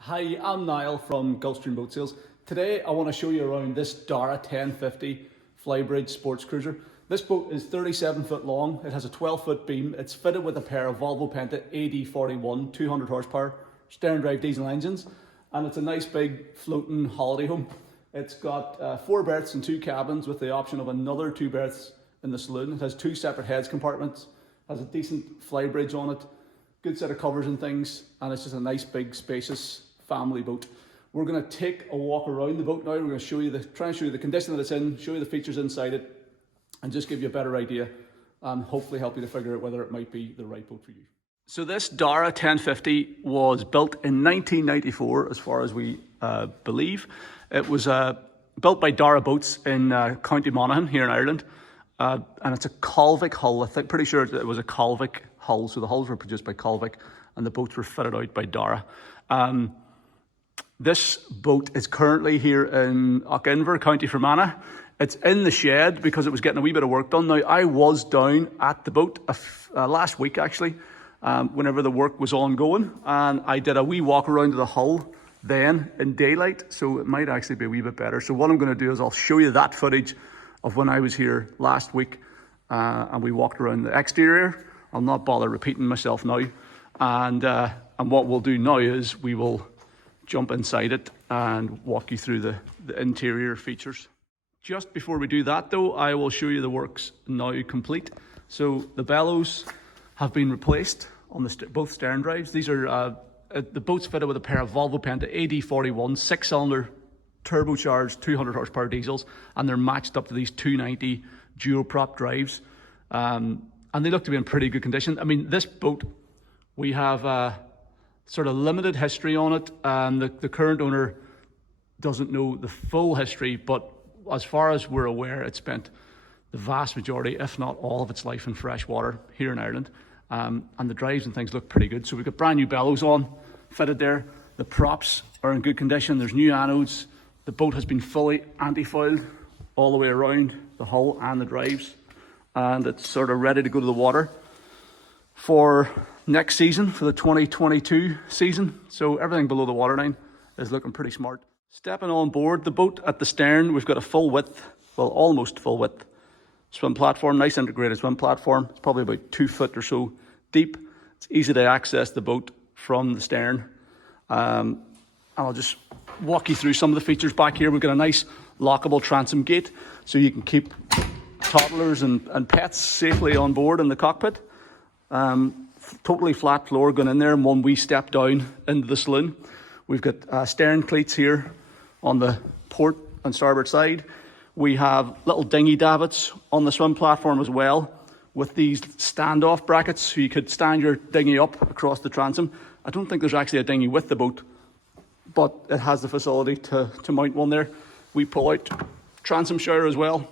Hi, I'm Niall from Gulfstream Boat Sales. Today I want to show you around this Darragh 1050 Flybridge sports cruiser. This boat is 37 foot long, it has a 12-foot beam, it's fitted with a pair of Volvo Penta AD41 200 horsepower stern drive diesel engines, and it's a nice big floating holiday home. It's got 4 berths and 2 cabins with the option of another 2 berths in the saloon. It has 2 separate heads compartments, has a decent flybridge on it, good set of covers and things, and it's just a nice big spacious family boat. We're going to take a walk around the boat now. We're going to show you try and show you the condition that it's in, show you the features inside it, and just give you a better idea and hopefully help you to figure out whether it might be the right boat for you. So this Darragh 1050 was built in 1994, as far as we believe. It was built by Darragh Boats in County Monaghan here in Ireland, and it's a Colvick hull. Pretty sure it was a Colvick hull, so the hulls were produced by Colvick and the boats were fitted out by Darragh. This boat is currently here in Auchinver, County Fermanagh. It's in the shed because it was getting a wee bit of work done. Now, I was down at the boat last week, actually, whenever the work was ongoing, and I did a wee walk around to the hull then in daylight, so it might actually be a wee bit better. So what I'm going to do is I'll show you that footage of when I was here last week and we walked around the exterior. I'll not bother repeating myself now. And what we'll do now is we will jump inside it and walk you through the interior features. Just before we do that though, I will show you the works now complete. So the bellows have been replaced on both stern drives. These are the boat's fitted with a pair of Volvo Penta AD41 6-cylinder turbocharged 200 horsepower diesels, and they're matched up to these 290 dual-prop drives. And they look to be in pretty good condition. I mean, this boat, we have sort of limited history on it, and the current owner doesn't know the full history, but as far as we're aware, it spent the vast majority, if not all of its life in fresh water here in Ireland. And the drives and things look pretty good. So we've got brand new bellows on, fitted there. The props are in good condition. There's new anodes. The boat has been fully anti-foiled all the way around the hull and the drives. And it's sort of ready to go to the water for next season, for the 2022 season. So everything below the waterline is looking pretty smart. Stepping on board the boat at the stern, we've got a full width, well, almost full width swim platform, nice integrated swim platform. It's probably about 2 foot or so deep. It's easy to access the boat from the stern. And I'll just walk you through some of the features back here. We've got a nice lockable transom gate, so you can keep toddlers and pets safely on board in the cockpit. Totally flat floor going in there, and one wee step down into the saloon. We've got stern cleats here on the port and starboard side. We have little dinghy davits on the swim platform as well, with these standoff brackets, so you could stand your dinghy up across the transom. I don't think there's actually a dinghy with the boat, but it has the facility to mount one there. We pull out transom shower as well.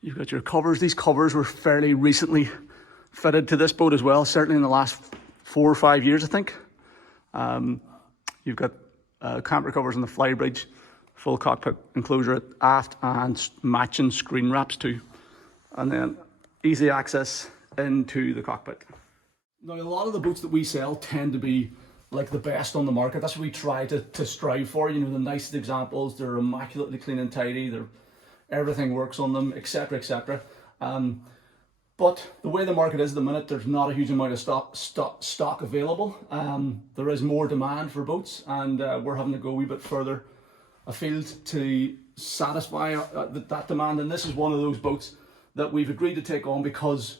You've got your covers. These covers were fairly recently fitted to this boat as well, certainly in the last 4 or 5 years, I think. You've got camper covers on the Flybridge, full cockpit enclosure aft, and matching screen wraps too. And then easy access into the cockpit. Now, a lot of the boats that we sell tend to be like the best on the market. That's what we try to strive for. You know, the nicest examples, they're immaculately clean and tidy, everything works on them, etc., etc. But the way the market is at the minute, there's not a huge amount of stock available. There is more demand for boats, and we're having to go a wee bit further afield to satisfy that demand. And this is one of those boats that we've agreed to take on because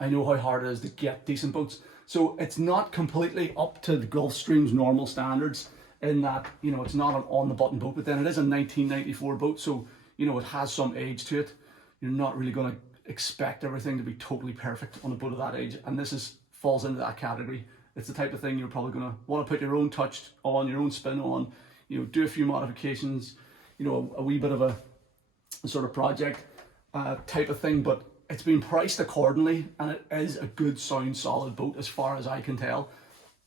I know how hard it is to get decent boats. So it's not completely up to the Gulfstream's normal standards in that, you know, it's not an on-the-button boat, but then it is a 1994 boat, so, you know, it has some age to it. You're not really going to expect everything to be totally perfect on a boat of that age, and this falls into that category. It's the type of thing you're probably going to want to put your own touch on, your own spin on, you know, do a few modifications, you know, a wee bit of a sort of project type of thing, but it's been priced accordingly, and it is a good, sound, solid boat as far as I can tell.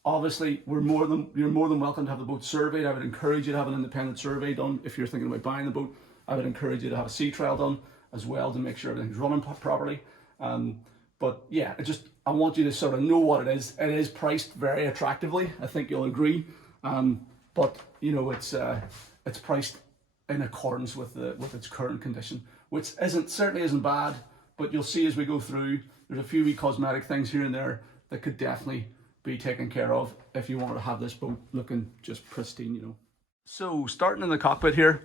Obviously, you're more than welcome to have the boat surveyed. I would encourage you to have an independent survey done if you're thinking about buying the boat. I would encourage you to have a sea trial done as well to make sure everything's running properly. But yeah, I want you to sort of know what it is. It is priced very attractively. I think you'll agree. But you know, it's priced in accordance with its current condition, which certainly isn't bad. But you'll see as we go through, there's a few wee cosmetic things here and there that could definitely be taken care of if you wanted to have this boat looking just pristine, you know. So starting in the cockpit here,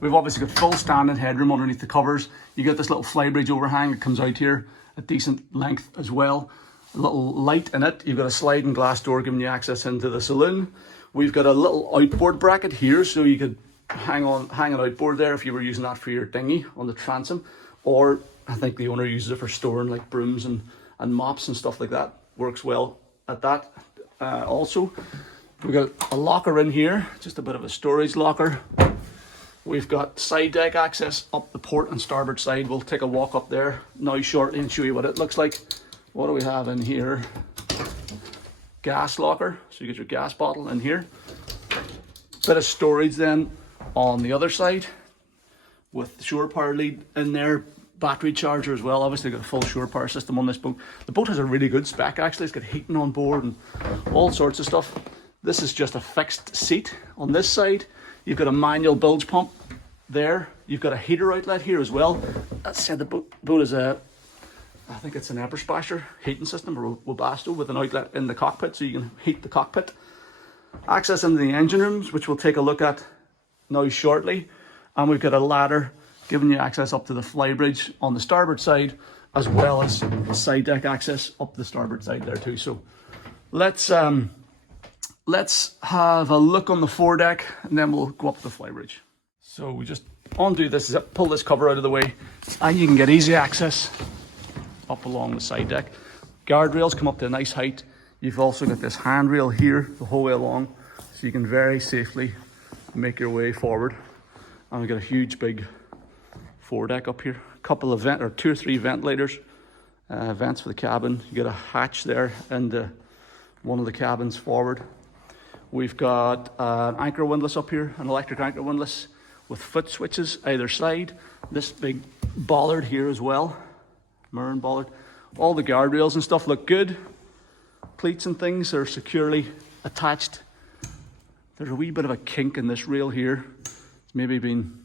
we've obviously got full standing headroom underneath the covers. You get this little Flybridge overhang that comes out here at decent length as well. A little light in it. You've got a sliding glass door giving you access into the saloon. We've got a little outboard bracket here, so you could hang an outboard there if you were using that for your dinghy on the transom, or I think the owner uses it for storing like brooms and mops and stuff like that. Works well at that. Also, we've got a locker in here, just a bit of a storage locker. We've got side deck access up the port and starboard side. We'll take a walk up there now shortly and show you what it looks like. What do we have in here? Gas locker, so you get your gas bottle in here. Bit of storage then on the other side with the shore power lead in there. Battery charger as well. Obviously got a full shore power system on this boat. The boat has a really good spec actually. It's got heating on board and all sorts of stuff. This is just a fixed seat. On this side, you've got a manual bilge pump there. You've got a heater outlet here as well. That said, the boat is I think it's an Eberspascher heating system, or Webasto, with an outlet in the cockpit so you can heat the cockpit. Access into the engine rooms, which we'll take a look at now shortly. And we've got a ladder giving you access up to the Flybridge on the starboard side, as well as side deck access up the starboard side there too. So let's have a look on the foredeck, and then we'll go up the Flybridge. So we just undo this, pull this cover out of the way, and you can get easy access up along the side deck. Guardrails come up to a nice height. You've also got this handrail here the whole way along, so you can very safely make your way forward. And we've got a huge big foredeck up here. A couple of two or three ventilators, vents for the cabin. You got a hatch there into one of the cabins forward. We've got an anchor windlass up here, an electric anchor windlass with foot switches either side. This big bollard here as well, Murren bollard. All the guardrails and stuff look good. Cleats and things are securely attached. There's a wee bit of a kink in this rail here. It's maybe been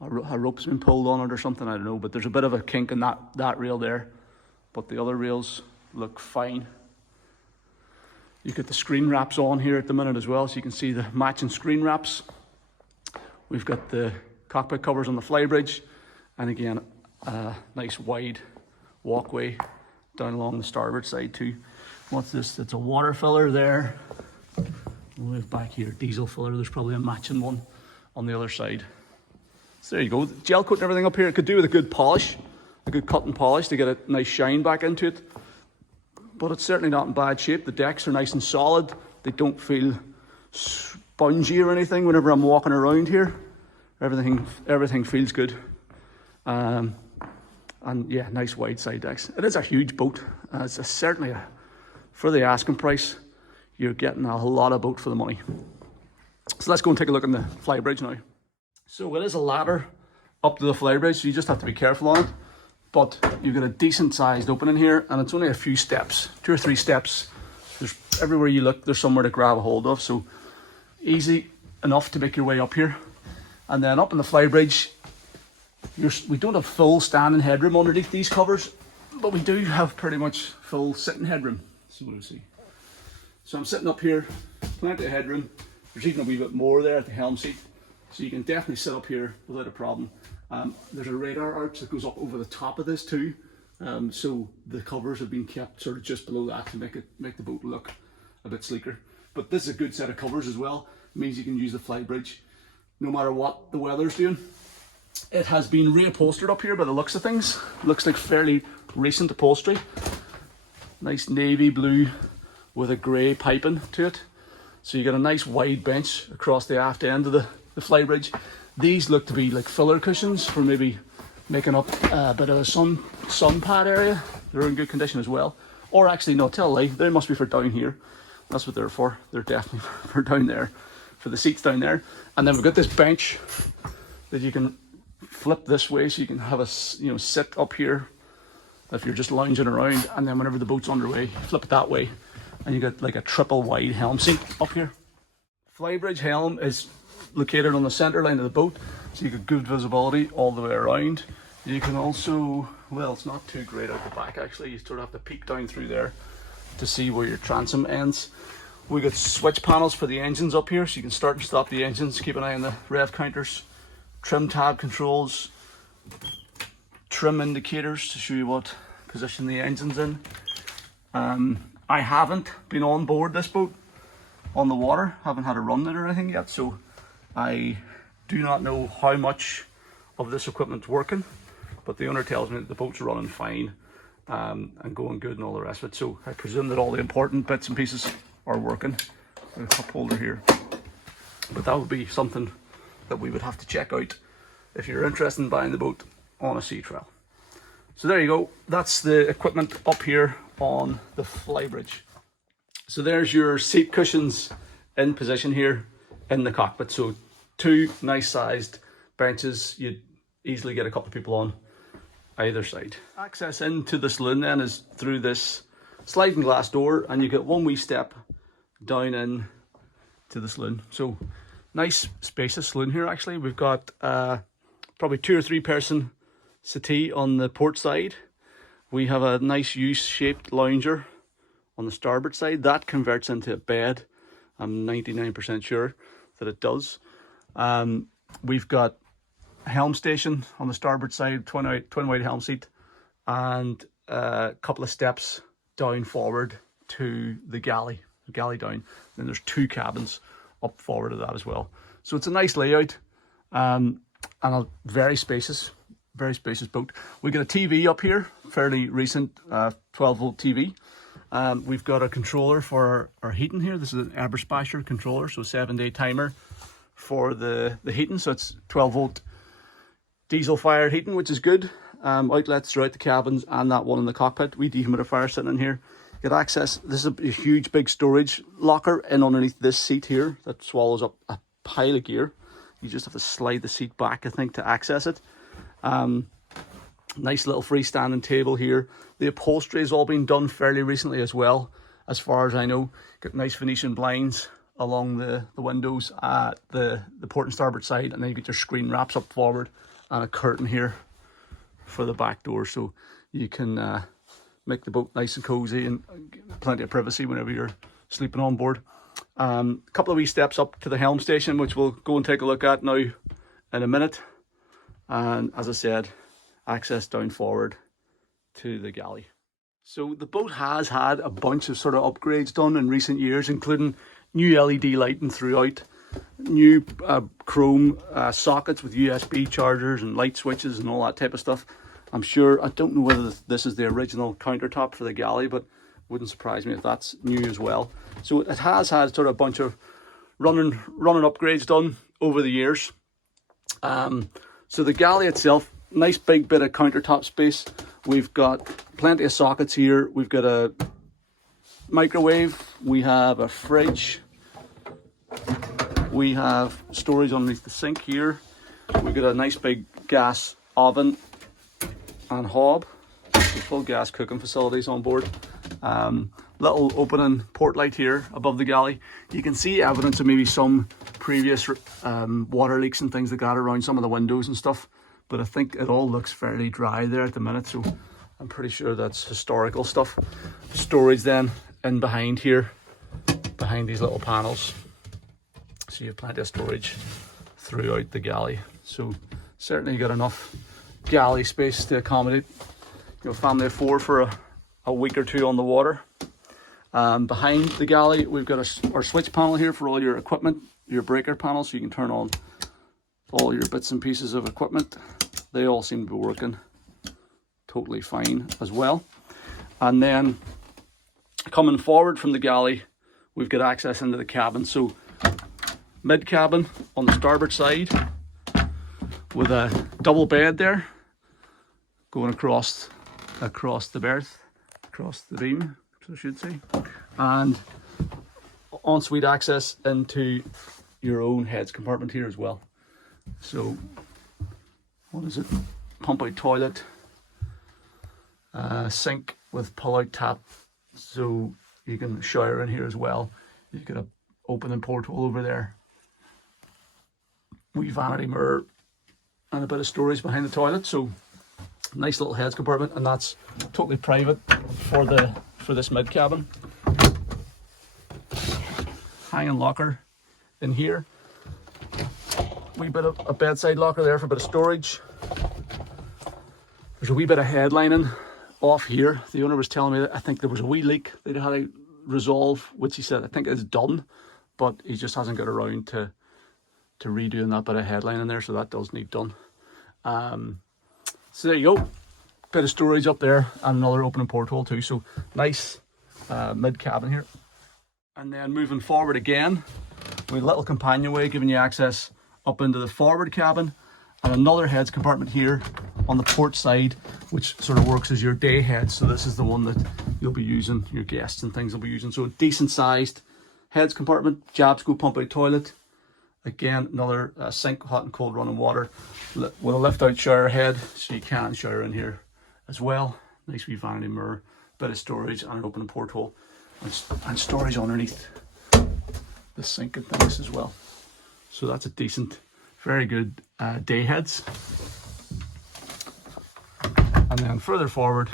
a rope's been pulled on it or something, I don't know, but there's a bit of a kink in that rail there, but the other rails look fine. You get the screen wraps on here at the minute as well, so you can see the matching screen wraps. We've got the cockpit covers on the Flybridge, and again, a nice wide walkway down along the starboard side too. What's this? It's a water filler there. We'll move back here, diesel filler. There's probably a matching one on the other side. So there you go, gel coat and everything up here. It could do with a good polish, a good cut and polish to get a nice shine back into it. But it's certainly not in bad shape. The decks are nice and solid. They don't feel spongy or anything whenever I'm walking around here. Everything feels good. And yeah, nice wide side decks. It is a huge boat. It's certainly for the asking price, you're getting a lot of boat for the money. So let's go and take a look on the Flybridge now. So it is a ladder up to the Flybridge, so you just have to be careful on it. But you've got a decent sized opening here, and it's only a few steps, 2 or 3 steps. There's everywhere you look, there's somewhere to grab a hold of, so easy enough to make your way up here. And then up in the Flybridge, we don't have full standing headroom underneath these covers, but we do have pretty much full sitting headroom. So we'll see. So I'm sitting up here, plenty of headroom. There's even a wee bit more there at the helm seat, so you can definitely sit up here without a problem. There's a radar arch that goes up over the top of this too, so the covers have been kept sort of just below that to make the boat look a bit sleeker. But this is a good set of covers as well. It means you can use the Flybridge no matter what the weather's doing. It has been reupholstered up here by the looks of things. Looks like fairly recent upholstery. Nice navy blue with a grey piping to it. So you got a nice wide bench across the aft end of the Flybridge. These look to be like filler cushions for maybe making up a bit of a sun pad area. They're in good condition as well. Or actually, no, tell a lie, they must be for down here. That's what they're for. They're definitely for down there, for the seats down there. And then we've got this bench that you can flip this way, so you can have sit up here if you're just lounging around. And then whenever the boat's underway, flip it that way, and you got like a triple wide helm seat up here. Flybridge helm is located on the centre line of the boat, so you get good visibility all the way around. You can also, well, it's not too great out the back actually, you sort of have to peek down through there to see where your transom ends. We got switch panels for the engines up here, so you can start and stop the engines, keep an eye on the rev counters, trim tab controls, trim indicators to show you what position the engine's in. I haven't been on board this boat on the water, haven't had a run it or anything yet, so I do not know how much of this equipment's working, but the owner tells me that the boat's running fine and going good and all the rest of it, so I presume that all the important bits and pieces are working. A cup holder here, but that would be something that we would have to check out if you're interested in buying the boat on a sea trial. So there you go, that's the equipment up here on the Flybridge. So there's your seat cushions in position here in the cockpit. So two nice sized benches, you'd easily get a couple of people on either side. Access into the saloon then is through this sliding glass door, and you get one wee step down in to the saloon. So nice spacious saloon here actually. We've got probably 2 or 3 person settee on the port side. We have a nice U-shaped lounger on the starboard side. That converts into a bed. I'm 99% sure that it does. We've got a helm station on the starboard side, twin wide helm seat, and a couple of steps down forward to the galley down. Then there's 2 cabins up forward of that as well. So it's a nice layout and a very spacious boat. We got a TV up here, fairly recent 12-volt TV. We've got a controller for our heating here. This is an Eberspacher controller, so 7-day timer for the heating. So it's 12-volt diesel fired heating, which is good. Outlets throughout the cabins and that one in the cockpit. We dehumidifier sitting in here. Get access. This is a huge big storage locker in underneath this seat here that swallows up a pile of gear. You just have to slide the seat back, I think, to access it. Nice little freestanding table here. The upholstery has all been done fairly recently as well, as far as I know. Got nice Venetian blinds along the windows at the port and starboard side, and then you get your screen wraps up forward and a curtain here for the back door, so you can make the boat nice and cozy and plenty of privacy whenever you're sleeping on board. A couple of wee steps up to the helm station, which we'll go and take a look at now in a minute. And as I said, access down forward to the galley. So the boat has had a bunch of sort of upgrades done in recent years, including new LED lighting throughout, new chrome sockets with USB chargers and light switches and all that type of stuff. I'm sure, I don't know whether this is the original countertop for the galley, but it wouldn't surprise me if that's new as well. So it has had sort of a bunch of running upgrades done over the years. So the galley itself, nice big bit of countertop space. We've got plenty of sockets here. We've got a microwave. We have a fridge. We have storage underneath the sink here. We've got a nice big gas oven and hob. Full gas cooking facilities on board. Little opening port light here above the galley. You can see evidence of maybe some previous water leaks and things like that around some of the windows and stuff, but I think it all looks fairly dry there at the minute, so I'm pretty sure that's historical stuff. Storage then in behind here, behind these little panels, so you have plenty of storage throughout the galley. So certainly got enough galley space to accommodate, you know, family of 4 for a week or 2 on the water. Behind the galley, we've got our switch panel here for all your equipment, your breaker panel, so you can turn on all your bits and pieces of equipment. They all seem to be working totally fine as well. And then coming forward from the galley, we've got access into the cabin. So mid cabin on the starboard side with a double bed there going across the berth, across the beam, I should say, and ensuite access into your own heads compartment here as well. So what is it? Pump out toilet, sink with pull out tap, so you can shower in here as well. You've got a opening porthole over there. Wee vanity mirror and a bit of storage behind the toilet. So nice little heads compartment, and that's totally private for this mid cabin. Hanging locker in here. Wee bit of a bedside locker there for a bit of storage. There's a wee bit of headlining off here. The owner was telling me that I think there was a wee leak they'd had to resolve, which he said I think is done, but he just hasn't got around to redoing that bit of headlining there, so that does need done. So there you go. Bit of storage up there and another opening porthole too. So nice mid cabin here. And then moving forward again, we have a little companionway giving you access up into the forward cabin, and another heads compartment here on the port side, which sort of works as your day head. So this is the one that you'll be using, your guests and things will be using. So decent sized heads compartment, Jabsco pump out toilet. Again, another sink, hot and cold running water with a lift out shower head, so you can shower in here as well. Nice wee vanity mirror, bit of storage and an opening porthole, and storage underneath the sink and things as well. So that's a decent, very good day heads. And then further forward,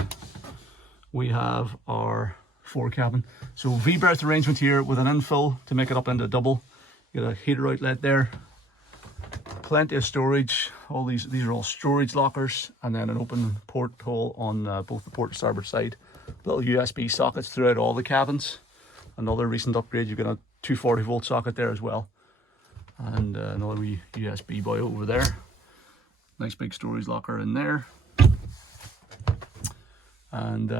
we have our fore cabin. So V-berth arrangement here with an infill to make it up into a double. You got a heater outlet there. Plenty of storage. All these are all storage lockers, and then an open porthole on both the port and starboard side. Little USB sockets throughout all the cabins. Another recent upgrade, you've got a 240-volt socket there as well, and another wee USB boy over there. Nice big storage locker in there, and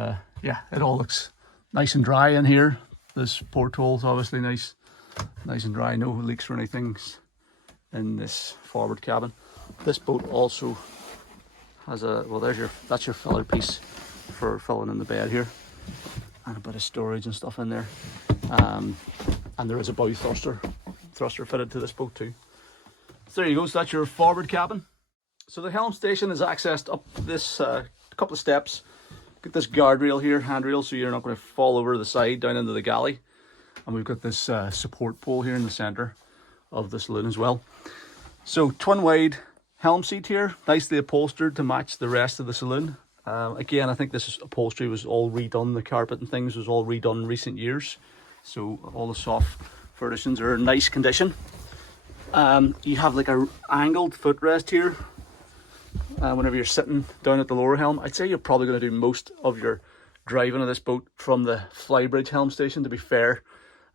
yeah, it all looks nice and dry in here. This porthole's obviously nice and dry, no leaks or anything in this forward cabin. This boat also has a, well, that's your filler piece for filling in the bed here, and a bit of storage and stuff in there. And there is a bow thruster fitted to this boat too. So there you go, so that's your forward cabin. So the helm station is accessed up this couple of steps. Got this guardrail here, handrail, so you're not going to fall over the side down into the galley. And we've got this support pole here in the centre of the saloon as well. So twin wide helm seat here, nicely upholstered to match the rest of the saloon. Again, I think this upholstery was all redone, the carpet and things was all redone in recent years. So all the soft furnishings are in nice condition. You have like a angled footrest here whenever you're sitting down at the lower helm. I'd say you're probably going to do most of your driving of this boat from the Flybridge helm station, to be fair.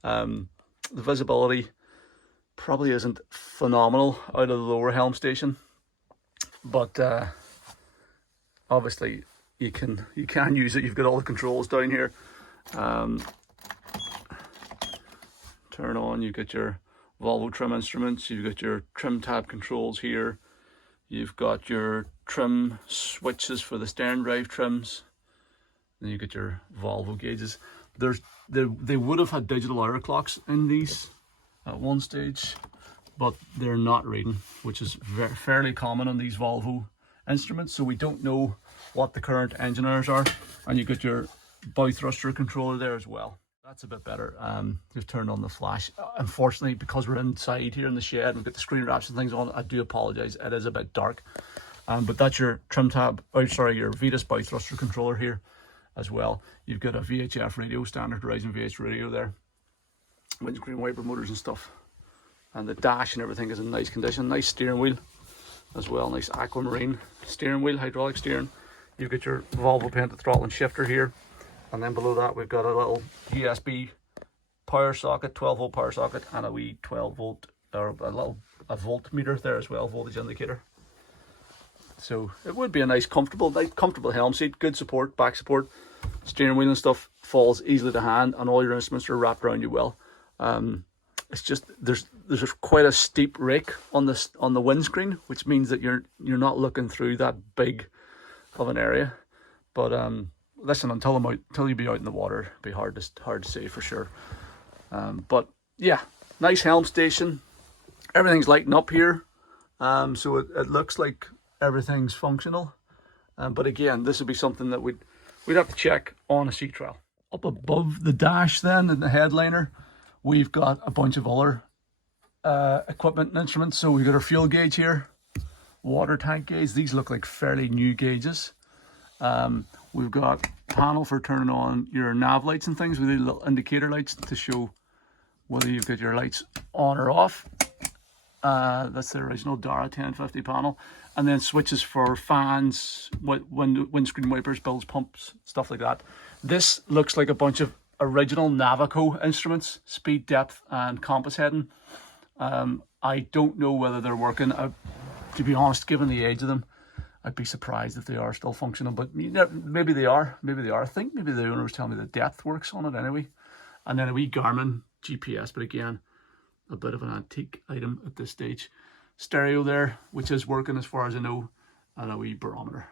The visibility probably isn't phenomenal out of the lower helm station, but obviously you can use it. You've got all the controls down here. Turn on, you've got your Volvo trim instruments, you've got your trim tab controls here, you've got your trim switches for the stern drive trims, then you get your Volvo gauges. They would have had digital hour clocks in these at one stage, but they're not reading, which is fairly common on these Volvo instruments, so we don't know what the current engine hours are. And you got your bow thruster controller there as well. That's a bit better. Just turned on the flash. Unfortunately, because we're inside here in the shed and we've got the screen wraps and things on, I do apologise, it is a bit dark. But that's your trim tab, your Vetus bow thruster controller here as well. You've got a VHF radio, standard Horizon VH radio there, windscreen wiper motors and stuff, and the dash and everything is in nice condition. Nice steering wheel as well, nice aquamarine steering wheel, hydraulic steering. You've got your Volvo painted throttle and shifter here, and then below that we've got a little USB power socket, 12-volt power socket, and a wee 12-volt or a voltmeter there as well, voltage indicator. So it would be a nice comfortable helm seat, good support, back support, steering wheel and stuff falls easily to hand, and all your instruments are wrapped around you well. It's just there's quite a steep rake on the windscreen, which means that you're not looking through that big of an area. But listen, until you be out in the water, it'd be hard to say for sure. But yeah, nice helm station. Everything's lighting up here, so it looks like everything's functional. But again, this would be something that we'd have to check on a sea trial. Up above the dash then, in the headliner, we've got a bunch of other equipment and instruments. So we've got our fuel gauge here, water tank gauge. These look like fairly new gauges. We've got panel for turning on your nav lights and things with these little indicator lights to show whether you've got your lights on or off. That's the original Darragh 1050 panel. And then switches for fans, windscreen wipers, bilge pumps, stuff like that. This looks like a bunch of original Navico instruments, speed, depth and compass heading. I don't know whether they're working. To be honest, given the age of them, I'd be surprised if they are still functional, but maybe they are. Maybe they are. I think maybe the owner was telling me the depth works on it anyway. And then a wee Garmin GPS, but again, a bit of an antique item at this stage. Stereo there, which is working as far as I know, and a wee barometer.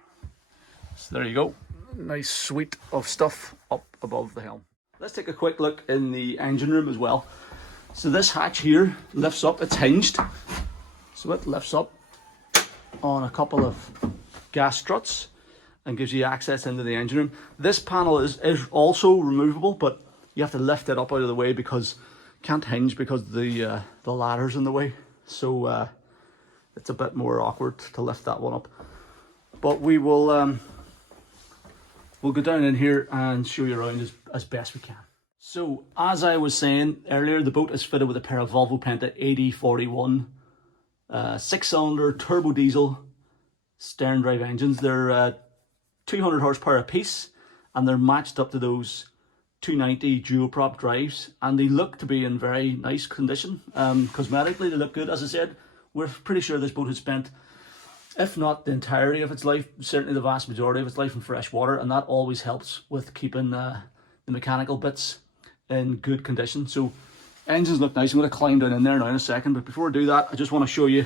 So there you go. Nice suite of stuff up above the helm. Let's take a quick look in the engine room as well. So this hatch here lifts up, it's hinged. So it lifts up on a couple of gas struts and gives you access into the engine room. This panel is also removable, but you have to lift it up out of the way because can't hinge because the ladder's in the way. So it's a bit more awkward to lift that one up. But we will we'll go down in here and show you around as best we can. So as I was saying earlier, the boat is fitted with a pair of Volvo Penta 8041 6-cylinder turbo diesel stern drive engines. They're 200 horsepower a piece, and they're matched up to those 290 dual prop drives, and they look to be in very nice condition. Cosmetically they look good. As I said, we're pretty sure this boat has spent, if not the entirety of its life, certainly the vast majority of its life in fresh water, and that always helps with keeping the mechanical bits in good condition. So engines look nice. I'm going to climb down in there now in a second, but before I do that, I just want to show you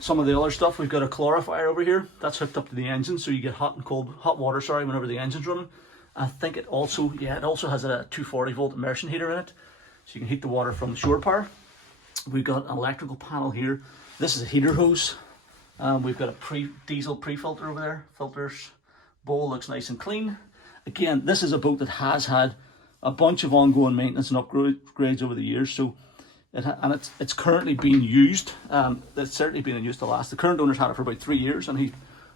some of the other stuff. We've got a calorifier over here that's hooked up to the engine, so you get hot water whenever the engine's running. I think it also has a 240 volt immersion heater in it, so you can heat the water from the shore power. We've got an electrical panel here. This is a heater hose. We've got a diesel pre-filter over there. Filters bowl looks nice and clean. Again, this is a boat that has had a bunch of ongoing maintenance and upgrades over the years, so it's currently being used. It's certainly been in use to last. The current owner's had it for about 3 years, and he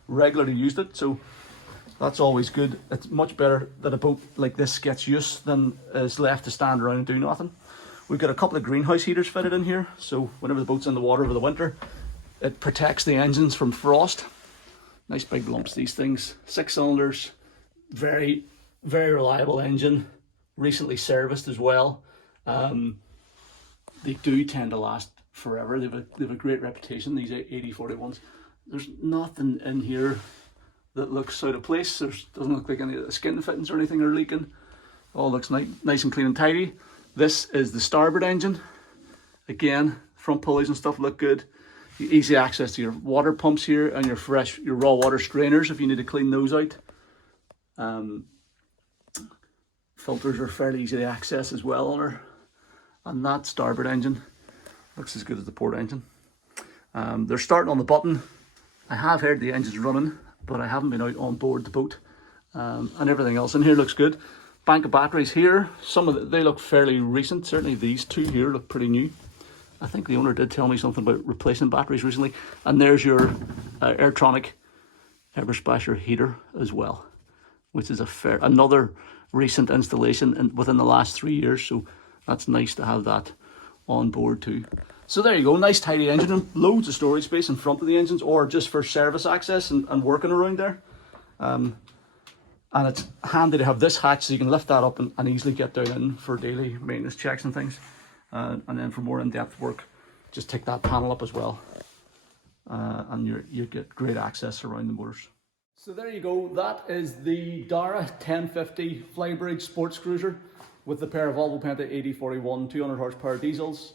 regularly used it, so that's always good. It's much better that a boat like this gets use than is left to stand around and do nothing. We've got a couple of greenhouse heaters fitted in here, so whenever the boat's in the water over the winter, it protects the engines from frost. Nice big lumps, these things. 6 cylinders, very, very reliable engine, recently serviced as well. They do tend to last forever. They have a great reputation, these 8041s. There's nothing in here that looks out of place. Doesn't look like any of the skin fittings or anything are leaking. All looks nice and clean and tidy. This is the starboard engine. Again, front pulleys and stuff look good. Easy access to your water pumps here and your raw water strainers if you need to clean those out. Filters are fairly easy to access as well on her. And that starboard engine looks as good as the port engine. They're starting on the button. I have heard the engine's running, but I haven't been out on board the boat. And everything else in here looks good. Bank of batteries here. They look fairly recent. Certainly these two here look pretty new. I think the owner did tell me something about replacing batteries recently. And there's your Airtronic Eversplasher heater as well, which is another recent installation within the last 3 years. So that's nice to have that on board too. So there you go, nice tidy engine room, loads of storage space in front of the engines or just for service access and working around there. And it's handy to have this hatch so you can lift that up and easily get down in for daily maintenance checks and things. And then for more in-depth work, just take that panel up as well. And you get great access around the motors. So there you go, that is the Darragh 1050 Flybridge sports cruiser with the pair of Volvo Penta 8041 200 horsepower diesels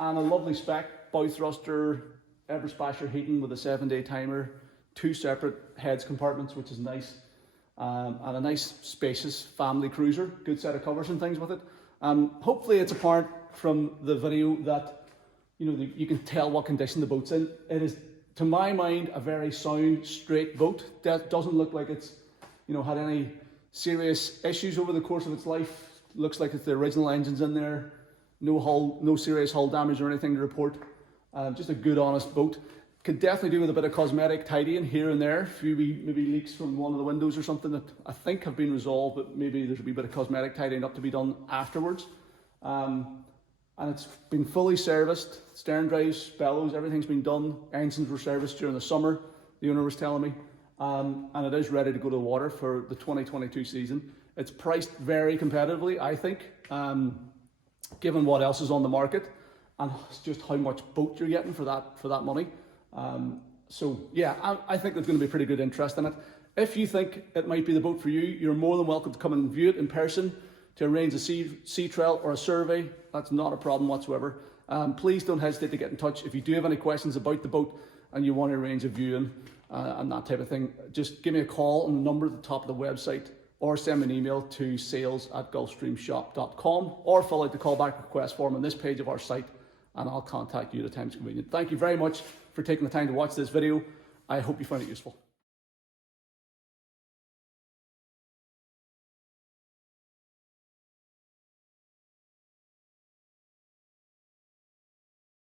and a lovely spec bow thruster, Eversplasher heating with a 7-day timer, 2 separate heads compartments, which is nice, and a nice spacious family cruiser, good set of covers and things with it. Hopefully it's apparent from the video that you can tell what condition the boat's in. It is, to my mind, a very sound, straight boat that doesn't look like it's had any serious issues over the course of its life. Looks like it's the original engines in there. no serious hull damage or anything to report. Just a good, honest boat. Could definitely do with a bit of cosmetic tidying here and there. A few maybe leaks from one of the windows or something that I think have been resolved, but maybe there's a wee bit of cosmetic tidying up to be done afterwards. And it's been fully serviced. Stern drives, bellows, everything's been done. Engines were serviced during the summer, the owner was telling me. And it is ready to go to the water for the 2022 season. It's priced very competitively, I think, given what else is on the market and just how much boat you're getting for that money. So yeah, I think there's going to be pretty good interest in it. If you think it might be the boat for you, you're more than welcome to come and view it in person, to arrange a sea trial or a survey. That's not a problem whatsoever. Please don't hesitate to get in touch. If you do have any questions about the boat and you want to arrange a viewing and that type of thing, just give me a call on the number at the top of the website, or send me an email to sales@gulfstreamshop.com, or fill out the callback request form on this page of our site, and I'll contact you at a time convenient. Thank you very much for taking the time to watch this video. I hope you found it useful.